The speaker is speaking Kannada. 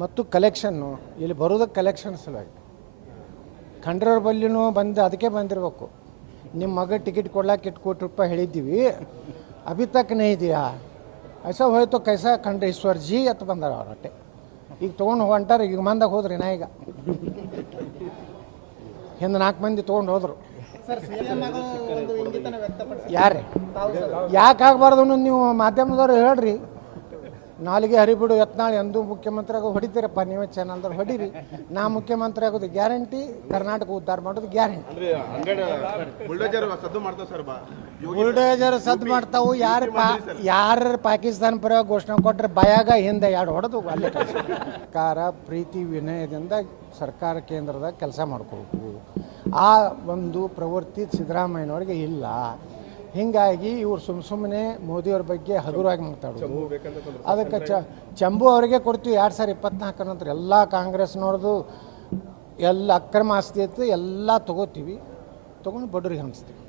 ಮತ್ತು ಕಲೆಕ್ಷನ್ನು ಇಲ್ಲಿ ಬರೋದಕ್ಕೆ ಕಲೆಕ್ಷನ್ ಸಲುವಾಗಿ ಖಂಡ್ರವ್ರ ಬಲ್ಲಿನೂ ಬಂದು ಅದಕ್ಕೆ ಬಂದಿರಬೇಕು. ನಿಮ್ಮ ಮಗ ಟಿಕೆಟ್ ಕೊಡ್ಲಾಕ 8 ಕೋಟಿ ರೂಪಾಯಿ ಹೇಳಿದ್ದೀವಿ, ಅಭಿ ತಕ್ ನೈ ಇದೆಯಾ ಐಸಾ ಹೋಯ್ತು ಕೈಸಾ ಖಂಡ್ರೆ ಈಶ್ವರ್ ಜಿ ಅಂತ ಬಂದಾರ ಅವ್ರು ಅಟ್ಟೆ. ಈಗ ತೊಗೊಂಡು ಹೊಂಟಾರ, ಈಗ ಮಂದಾಗ ಹೋದ್ರಿ ನಾ ಈಗ ಹಿಂದೆ 4 ಮಂದಿ ತೊಗೊಂಡು ಹೋದ್ರು. ಯಾರೇ ಯಾಕೆ ಆಗಬಾರ್ದು ಅನ್ನೋದು ನೀವು ಮಾಧ್ಯಮದವ್ರು ಹೇಳ್ರಿ. ನಾಲಿಗೆ ಹರಿಬಿಡು ಯತ್ನಾಳ್ ಎಂದೂ ಮುಖ್ಯಮಂತ್ರಿ ಆಗೋದು ಹೊಡಿತೀರಪ್ಪ, ನೀವೇ ಚಾನಲ್ದವ್ರು ಹೊಡೀರಿ. ನಾ ಮುಖ್ಯಮಂತ್ರಿ ಆಗೋದು ಗ್ಯಾರಂಟಿ, ಕರ್ನಾಟಕ ಉದ್ಧಾರ ಮಾಡೋದು ಗ್ಯಾರಂಟಿ. ಬುಲ್ಡೋಜರ್ ಸದ್ದು ಮಾಡ್ತಾವು. ಯಾರು ಪಾಕಿಸ್ತಾನ ಪರ ಘೋಷಣೆ ಕೊಟ್ಟರೆ ಬಾಯಾಗ ಹಿಂದೆ 2 ಹೊಡೆದು ಅಲ್ಲೇ ಸರ್ಕಾರ ಪ್ರೀತಿ ವಿನಯದಿಂದ ಸರ್ಕಾರ ಕೇಂದ್ರದಾಗ ಕೆಲಸ ಮಾಡ್ಕೋಬೇಕು. ಆ ಒಂದು ಪ್ರವೃತ್ತಿ ಸಿದ್ದರಾಮಯ್ಯನವ್ರಿಗೆ ಇಲ್ಲ. ಹೀಗಾಗಿ ಇವ್ರು ಸುಮ್ಮನೆ ಮೋದಿಯವ್ರ ಬಗ್ಗೆ ಹಗುರವಾಗಿ ಮಾತಾಡೋದು. ಅದಕ್ಕೆ ಚಂಬು ಅವರಿಗೆ ಕೊಡ್ತೀವಿ 2024 ನಂತರ ಎಲ್ಲ ಕಾಂಗ್ರೆಸ್ನವ್ರದ್ದು ಎಲ್ಲ ಅಕ್ರಮ ಆಸ್ತಿ ಐತೆ ಎಲ್ಲ ತೊಗೋತೀವಿ, ತೊಗೊಂಡು ಬಡವ್ರಿಗೆ ಹಂಚ್ತೀವಿ.